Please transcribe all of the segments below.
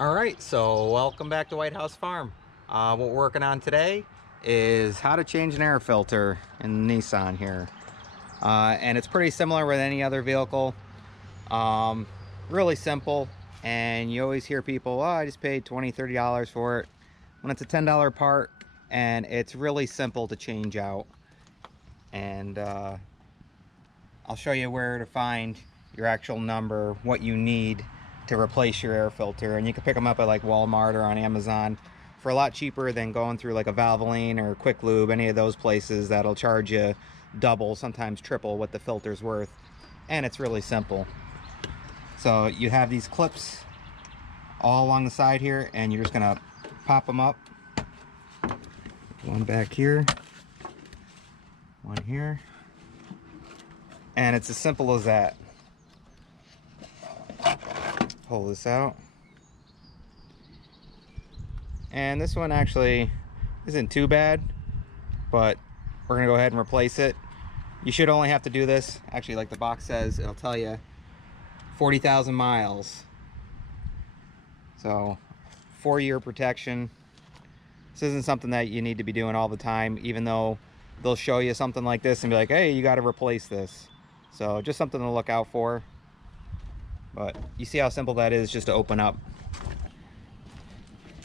All right, so welcome back to White House Farm. What we're working on today is how to change an air filter in the Nissan here. And it's pretty similar with any other vehicle. Really simple. And you always hear people, oh, I just paid $20, $30 for it. When it's a $10 part, and it's really simple to change out. And I'll show you where to find your actual number, what you need to replace your air filter, and you can pick them up at like Walmart or on Amazon for a lot cheaper than going through like a Valvoline or Quick Lube, any of those places that'll charge you double, sometimes triple what the filter's worth. And it's really simple. So you have these clips all along the side here, and you're just gonna pop them up. One back here, one here, and it's as simple as that. Pull this out, and this one actually isn't too bad, but we're gonna go ahead and replace it. You should only have to do this, actually, like the box says, it'll tell you 40,000 miles. So 4-year protection. This isn't something that you need to be doing all the time, even though they'll show you something like this and be like, hey, you got to replace this. So just something to look out for. But you see how simple that is just to open up.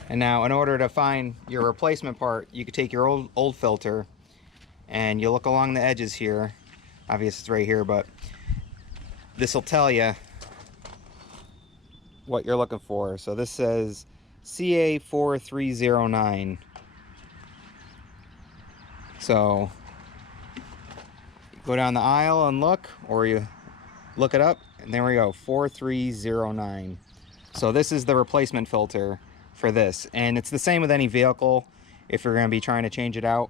And now, in order to find your replacement part, you could take your old filter and you look along the edges here. Obviously it's right here, but this will tell you what you're looking for. So this says CA4309. So you go down the aisle and look, or you look it up, and there we go, 4309. So this is the replacement filter for this, and it's the same with any vehicle. If you're going to be trying to change it out,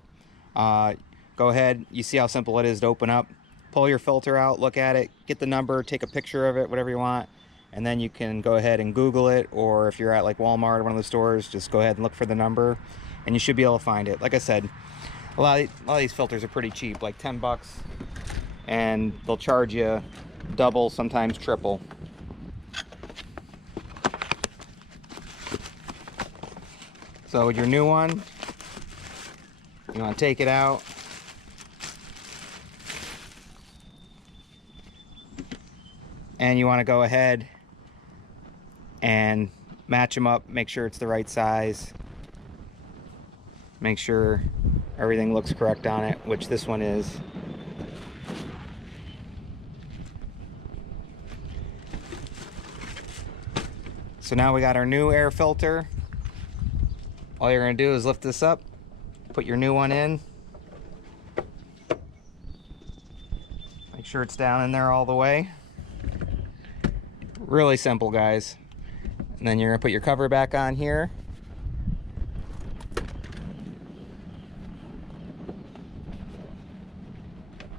go ahead, you see how simple it is to open up, pull your filter out, look at it, get the number, take a picture of it, whatever you want, and then you can go ahead and Google it, or if you're at like Walmart or one of the stores, just go ahead and look for the number, and you should be able to find it. Like I said, a lot of these filters are pretty cheap, like 10 bucks, and they'll charge you double, sometimes triple. So with your new one, you want to take it out, and you want to go ahead and match them up, make sure it's the right size, make sure everything looks correct on it, which this one is. So now we got our new air filter. All you're going to do is lift this up, put your new one in, make sure it's down in there all the way. Really simple, guys. And then you're going to put your cover back on here.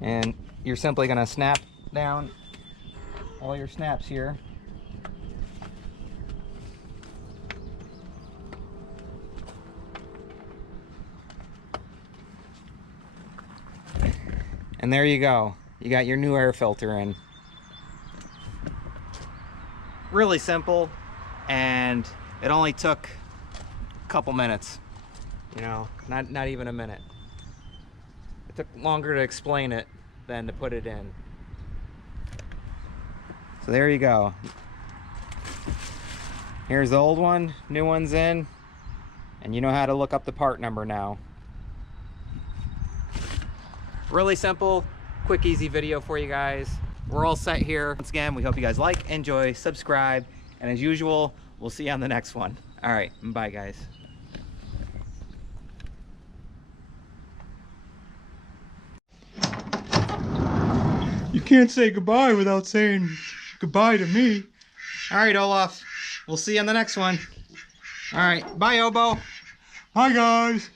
And you're simply going to snap down all your snaps here. And there you go. You got your new air filter in. Really simple, and it only took a couple minutes. You know, not even a minute. It took longer to explain it than to put it in. So there you go. Here's the old one, new one's in, and you know how to look up the part number now. Really simple, quick, easy video for you guys. We're all set here. Once again, we hope you guys like, enjoy, subscribe, and as usual, we'll see you on the next one. All right, bye guys. You can't say goodbye without saying goodbye to me. All right, Olaf, we'll see you on the next one. All right, bye, Obo. Hi, guys.